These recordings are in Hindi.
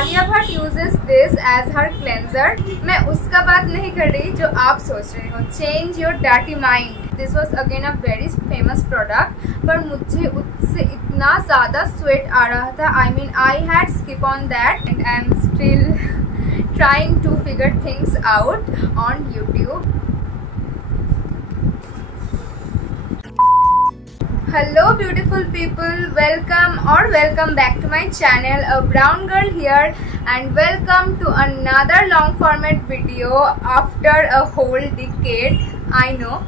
Alia Bhatt uses this as her cleanser. मैं उसका बात नहीं कर रही जो आप सोच रहे हो। Change your dirty mind, this was again a very famous product, पर मुझे उससे इतना ज़्यादा स्वेट आ रहा था। I mean I had skip on that and I am still trying to figure things out on YouTube. Hello beautiful people, welcome back to my channel, a brown girl here, and welcome to another long format video after a whole decade. I know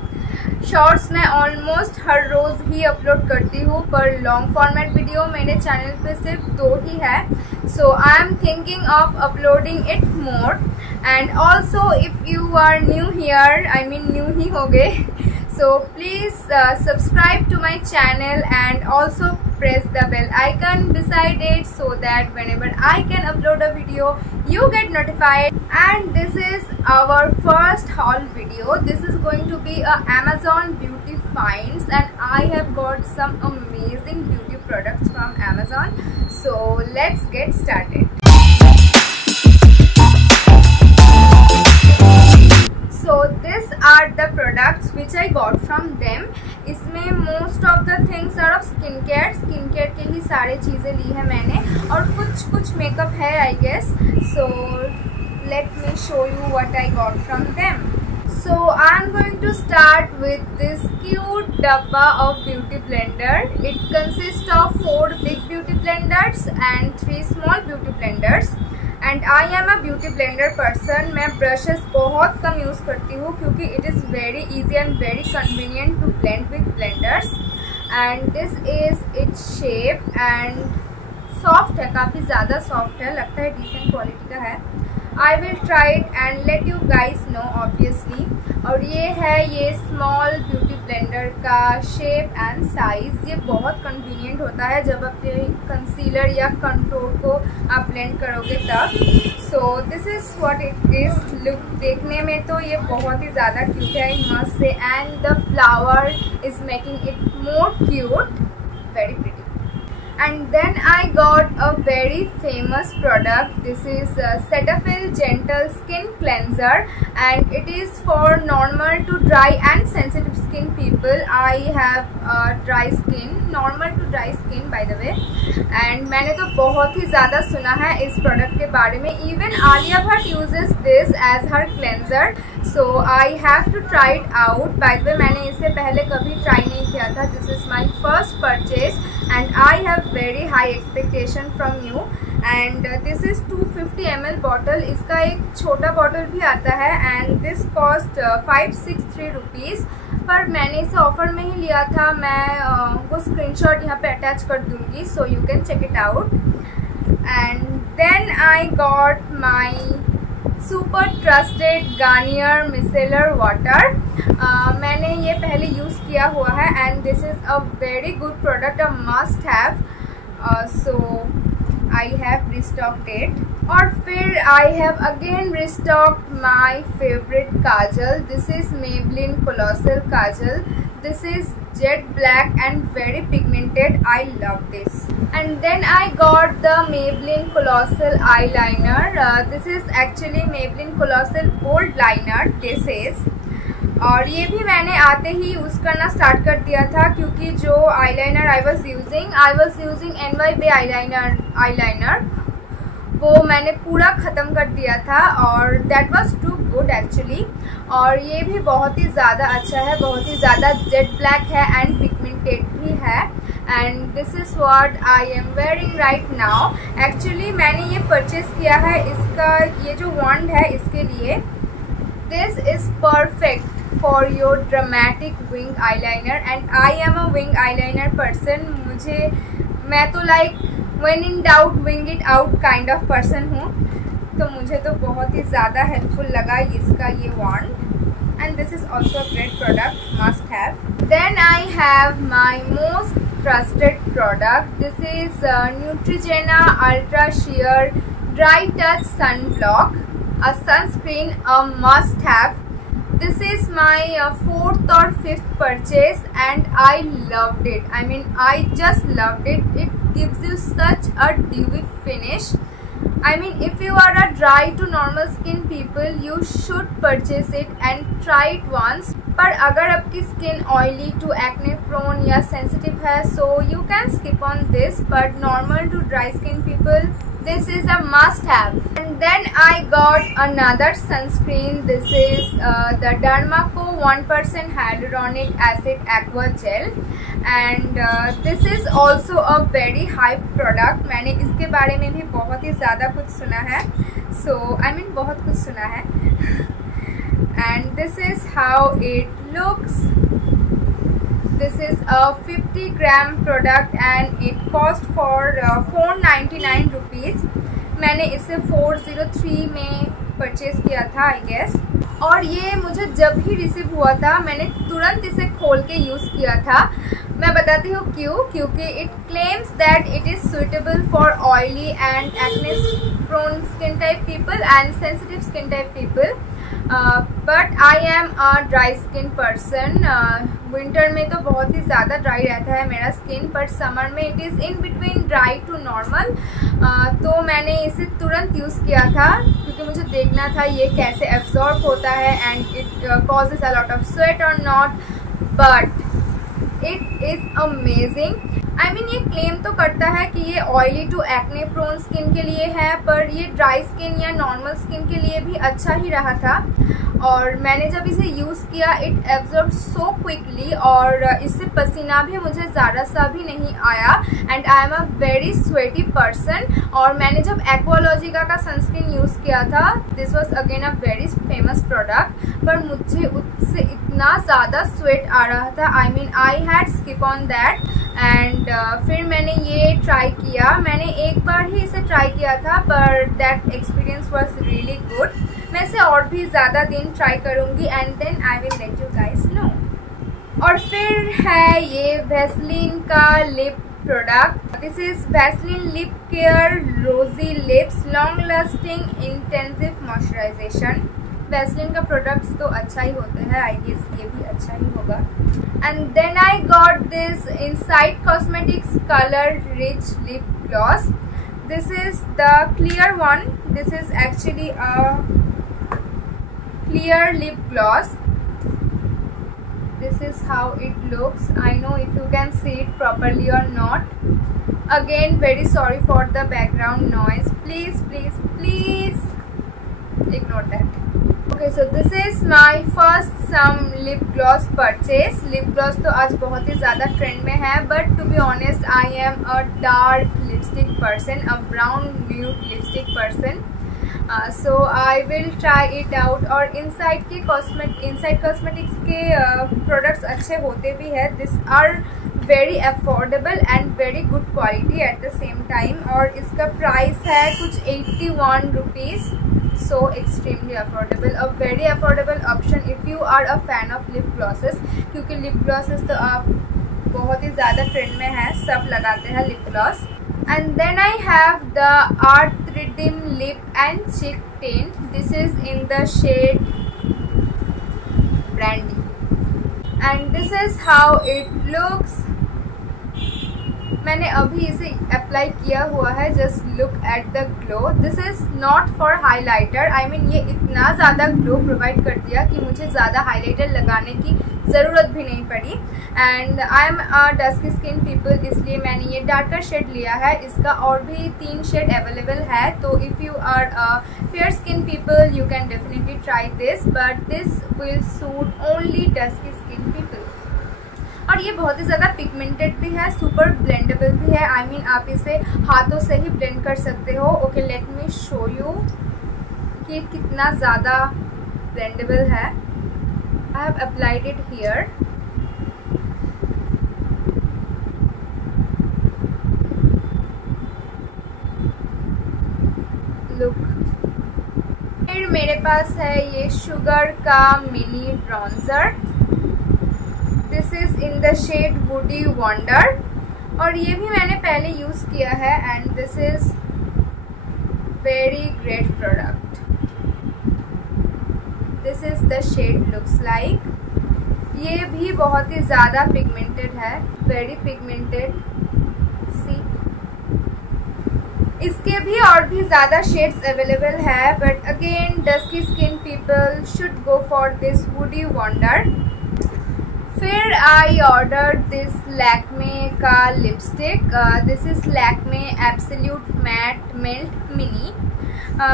shorts मैं ऑलमोस्ट हर रोज़ ही अपलोड करती हूँ, पर लॉन्ग फॉर्मेट वीडियो मेरे चैनल पे सिर्फ 2 ही है। So I am thinking of uploading it more, and also if you are new here, I mean new ही हो गए, so please subscribe to my channel and also press the bell icon beside it so that whenever I can upload a video you get notified. And this is our first haul video. This is going to be a Amazon beauty finds, and I have got some amazing beauty products from Amazon. So let's get started. So these are the products which I got from them. इसमें most of the things are of skincare के ही सारे चीज़ें ली है मैंने, और कुछ मेकअप है I guess. So let me show you what I got from them. So I'm going to start with this cute dabba of beauty blender. It consists of 4 big beauty blenders and 3 small beauty blenders. And I am a beauty blender person. मैं ब्रशेस बहुत कम यूज़ करती हूँ क्योंकि it is very easy and very convenient to blend with blenders. And this is its shape and soft है, काफ़ी ज़्यादा सॉफ्ट है, लगता है डिसेंट क्वालिटी का है। I will try it and let you guys know obviously. और ये है ये स्मॉल ब्यूटी ब्लेंडर का शेप एंड साइज़। ये बहुत कन्वीनियंट होता है जब आप ये कंसीलर या कंटूर को आप ब्लेंड करोगे तब। सो this is what it is look. देखने में तो ये बहुत ही ज़्यादा क्यूट है, मस्त से, and the flower is making it more cute, very pretty. And then I got a very famous product. This is Cetaphil Gentle Skin Cleanser, and it is for normal to dry and sensitive skin people. I have dry skin, normal to dry skin by the way, and मैंने तो बहुत ही ज़्यादा सुना है इस प्रोडक्ट के बारे में. Even Alia Bhatt uses this as her cleanser, so I have to try it out. By the way, मैंने इसे पहले कभी ट्राई नहीं किया था. This is my first purchase and I have very high expectation from you. And this is 250 ml bottle. इसका एक छोटा बॉटल भी आता है and this cost 563 rupees. पर मैंने इसे ऑफर में ही लिया था. मैं वो स्क्रीनशॉट यहाँ पे अटैच कर दूँगी, so you can check it out. And then I got my super trusted Garnier micellar water. मैंने ये पहले यूज़ किया हुआ है and this is a very good product, a must have. So I have restocked it. और फिर I have again restocked my favorite kajal. This is Maybelline Colossal Kajal. This is jet black and very pigmented. I love this. And then I got the Maybelline Colossal eyeliner. This is actually Maybelline Colossal Bold Liner. This is. और ये भी मैंने आते ही यूज़ करना स्टार्ट कर दिया था क्योंकि जो eyeliner I was using NYB eyeliner, वो मैंने पूरा ख़त्म कर दिया था और that was too good actually. और ये भी बहुत ही ज़्यादा अच्छा है, बहुत ही ज़्यादा जेट ब्लैक है एंड पिगमेंटेड भी है. And this is what I am wearing right now. Actually मैंने ये परचेज़ किया है, इसका ये जो वॉन्ड है इसके लिए. This is perfect for your dramatic wing eyeliner and I am a wing eyeliner person. मैं तो like when in doubt wing it out kind of person हूँ, तो मुझे तो बहुत ही ज़्यादा हेल्पफुल लगा इसका ये wand. And this is also a great product, must have. Then I have my most trusted product. This is Neutrogena Ultra Sheer Dry Touch Sunblock, a sunscreen, a must have. This is my 4th or 5th purchase and I loved it. I just loved it. It gives you such a dewy finish. I mean, if you are a dry to normal skin people, you should purchase it and try it once. पर अगर आपकी skin oily to acne prone या sensitive है, so you can skip on this. But normal to dry skin people, this is a must have. And then I got another sunscreen. This is the Dermaco 1% Hyaluronic Acid Aqua Gel. And this is also a very hype product. मैंने इसके बारे में भी बहुत ही ज़्यादा कुछ सुना है. So I mean बहुत कुछ सुना है. And this is how it looks. This is a 50 gram product and it cost for 499 rupees. मैंने इसे 403 में परचेज किया था आई गेस. और ये मुझे जब ही रिसीव हुआ था मैंने तुरंत इसे खोल के यूज़ किया था. मैं बताती हूँ क्यों. क्योंकि it claims that it is suitable for oily and acne prone skin type people and sensitive skin type people. But I am a dry skin person. Winter में तो बहुत ही ज़्यादा ड्राई रहता है मेरा स्किन, पर समर में it is in between dry to normal. तो मैंने इसे तुरंत यूज़ किया था क्योंकि मुझे देखना था ये कैसे एब्जॉर्ब होता है and it causes a lot of sweat और not. But it is amazing. I mean ये क्लेम तो करता है कि ये oily to acne prone skin के लिए है, पर ये ड्राई स्किन या नॉर्मल स्किन के लिए भी अच्छा ही रहा था. और मैंने जब इसे यूज़ किया इट एब्जॉर्ब सो क्विकली और इससे पसीना भी मुझे ज़्यादा सा भी नहीं आया. And I am a very sweaty person. और मैंने जब एक्वालॉजिका का सनस्क्रीन यूज़ किया था, this was again a very famous product, पर मुझे उससे इतना ज़्यादा स्वेट आ रहा था. I mean I had skip on that. And फिर मैंने ये ट्राई किया. मैंने एक बार ही इसे ट्राई किया था पर that experience was really good. मैं इसे और भी ज़्यादा दिन ट्राई करूँगी and then I will let you guys know. और फिर है ये वैसलीन का lip product. This is Vaseline lip care rosy lips long lasting intensive moisturisation. Vaseline का प्रोडक्ट्स तो अच्छा ही होते हैं, आई गेस ये भी अच्छा ही होगा. And then I got this Inside Cosmetics colour rich lip gloss. This is the clear one. This is actually a clear lip gloss. This is how it looks. I know if you can see it properly or not. Again, very sorry for the background noise. Please ignore that. Okay, so this is my first some lip gloss purchase. Lip gloss तो आज बहुत ही ज़्यादा ट्रेंड में है, but to be honest, I am a dark lipstick person, a brown nude lipstick person. So I will try it out. और इनसाइड कॉस्मेटिक्स के प्रोडक्ट्स अच्छे होते भी हैं. This are very affordable and very good quality at the same time. और इसका प्राइस है कुछ 81 rupees. So extremely affordable. A very affordable option if you are a fan of lip glosses. क्योंकि लिप ग्लॉसेस तो आप बहुत ही ज़्यादा ट्रेंड में है, सब लगाते हैं lip gloss. And then I have the Arthridim Lip and Cheek Tint. This is in the shade Brandy. And this is how it looks. मैंने अभी इसे अप्लाई किया हुआ है. Just look at the glow. This is not for highlighter. I mean ये इतना ज़्यादा ग्लो प्रोवाइड कर दिया कि मुझे ज़्यादा हाइलाइटर लगाने की ज़रूरत भी नहीं पड़ी. And I am a dusky skin people, इसलिए मैंने ये डार्कर शेड लिया है. इसका और भी 3 शेड अवेलेबल है. तो if you are a fair skin people you can definitely try this, but this will suit only dusky skin people. और ये बहुत ही ज़्यादा पिगमेंटेड भी है, सुपर ब्लेंडेबल भी है. आई मीन आप इसे हाथों से ही ब्लेंड कर सकते हो. Okay, let me show you कि कितना ज़्यादा ब्लेंडेबल है. I have applied it here. Look. फिर मेरे पास है ये शुगर का mini bronzer. This is in the shade woody wonder. और ये भी मैंने पहले यूज़ किया है and this is very great product. This is the shade looks like. ये भी बहुत ही ज़्यादा पिगमेंटेड है, वेरी पिगमेंटेड. सी इसके भी और भी ज़्यादा शेड्स अवेलेबल है, but again dusky skin people should go for this woody wonder. फिर आई ऑर्डर दिस लैक्मे का लिपस्टिक। This is Lakme absolute matte milk mini.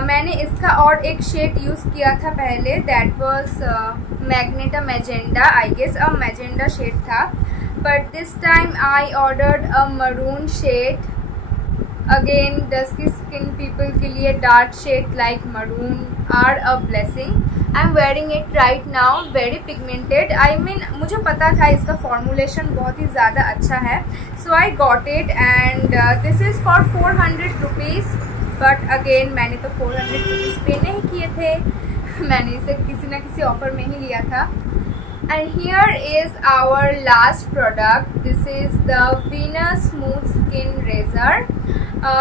मैंने इसका और एक शेड यूज़ किया था पहले, that was magenta magenta, I guess a magenta shade था, but this time I ordered a maroon shade. Again dusky skin people के लिए dark shade like maroon are a blessing. I am wearing it right now, very pigmented. I mean मुझे पता था इसका फॉर्मुलेशन बहुत ही ज़्यादा अच्छा है, so I got it and this is for 400 rupees. But again मैंने तो 400 रुपीज़ पे नहीं किए थे, मैंने इसे किसी न किसी ऑफर में ही लिया था। And here is our last product, this is the Venus smooth skin razor.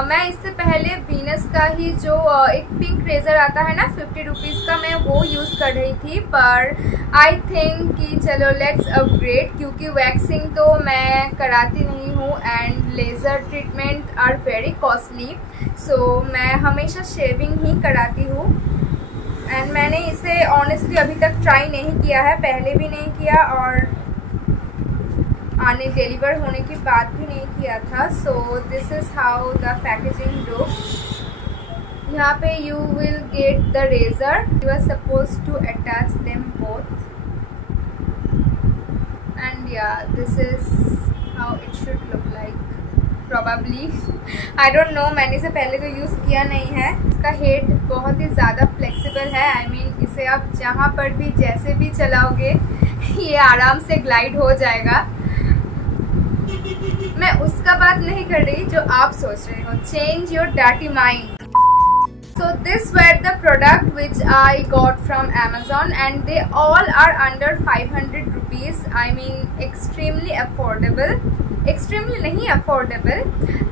मैं इससे पहले वीनस का ही जो एक पिंक रेज़र आता है ना 50 रुपीज़ का, मैं वो यूज़ कर रही थी, पर आई थिंक कि चलो लेट्स अपग्रेड, क्योंकि वैक्सिंग तो मैं कराती नहीं हूँ and laser treatment are very costly, so मैं हमेशा शेविंग ही कराती हूँ। एंड मैंने इसे ऑनेस्टली अभी तक ट्राई नहीं किया है, पहले भी नहीं किया और आने डिलीवर होने के बाद भी नहीं किया था। So this is how the packaging looks. यहाँ पे you will get the razor, you are suppose to attach them both and या this is how it should look like probably, I don't know, मैंने इसे पहले तो यूज़ किया नहीं है। इसका हेड बहुत ही ज़्यादा फ्लेक्सिबल है, आई मीन इसे आप जहाँ पर भी जैसे भी चलाओगे ये आराम से ग्लाइड हो जाएगा। मैं उसका बात नहीं कर रही जो आप सोच रहे हो, change your dirty mind. So this were the product which I got from Amazon and they all are under 500 rupees. I mean extremely affordable. Extremely नहीं affordable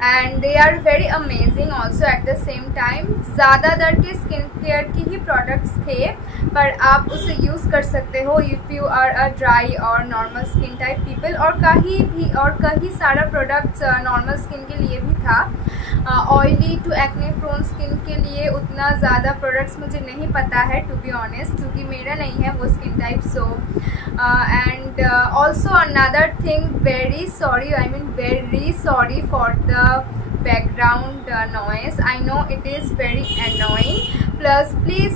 and they are very amazing also at the same time. ज़्यादातर के स्किन केयर की ही प्रोडक्ट्स थे, पर आप उसे यूज़ कर सकते हो if you are a dry और normal skin type people। और कहीं सारा प्रोडक्ट्स नॉर्मल स्किन के लिए भी था। Oily to acne prone skin के लिए उतना ज़्यादा प्रोडक्ट्स मुझे नहीं पता है टू बी ऑनेस्ट, क्योंकि मेरा नहीं है वो skin type. So and also another thing, very sorry for the background noise. I know it is very annoying, plus please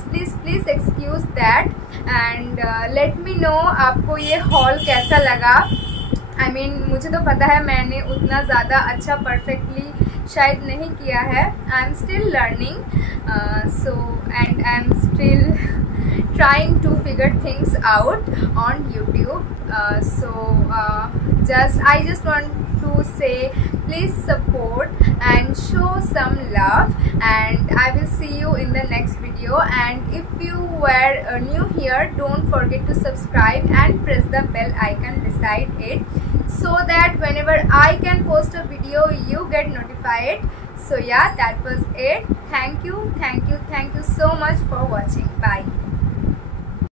excuse that and let me know आपको ये haul कैसा लगा। I mean मुझे तो पता है मैंने उतना ज़्यादा अच्छा परफेक्टली शायद नहीं किया है, आई am still learning so and I am still trying to figure things out on YouTube. I just want to say please support and show some love and I will see you in the next video. And if you were new here, don't forget to subscribe and press the bell icon beside it so that whenever I can post a video you get notified. So yeah, that was it. Thank you so much for watching. Bye.